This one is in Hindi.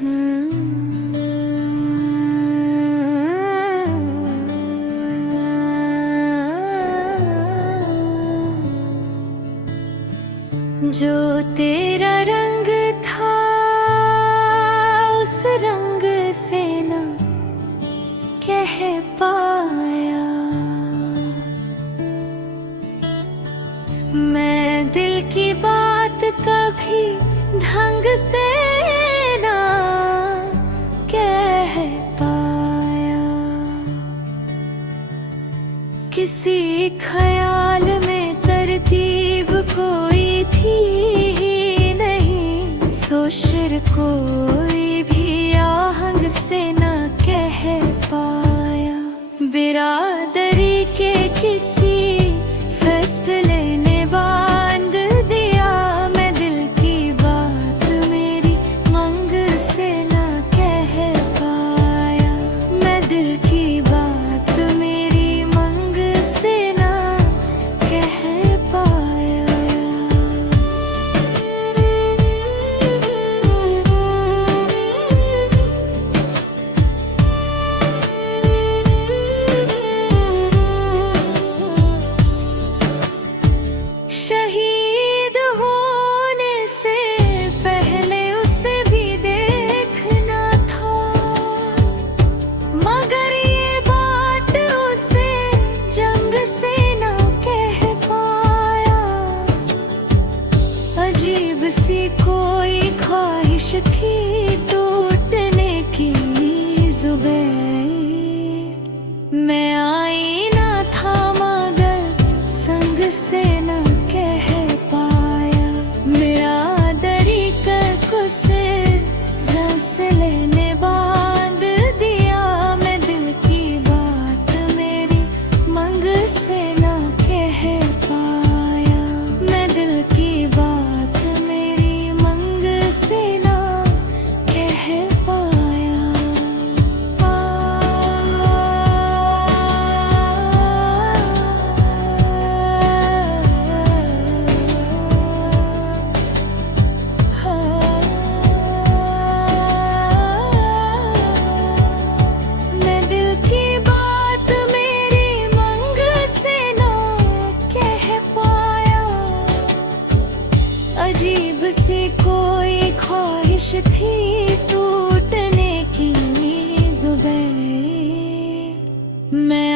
जो तेरा रंग था उस रंग से न कह पाया। मैं दिल की बात कभी ढंग से ना कह पाया। किसी ख्याल में तरतीब कोई थी ही नहीं, सोशर कोई भी आहंग से ना कह पाया। बिरादरी के किसी फैसले ने बांध दिया, मैं दिल की बात मेरी मंग से ना कह पाया। मैं दिल की बात मेरी मंग से ना कह पाया। शहीद होने से पहले उसे भी देखना था, मगर ये बात उसे जंग से ना कह पाया। अजीब सी कोई ख्वाहिश थी टूटने की जुबैर। मैं आईना था मगर संग से न कह पाया। मेरा दरी कर उसे हौसले ने बांध दिया, मैं दिल की बात मेरी मंग से न कह पाया। मैं दिल की बात मेरी मंग से न कह पाया। मैं दिल की बात मेरी मंग से ना कह पाया। अजीब सी कोई ख्वाहिश थी टूटने की जुबैर। मैं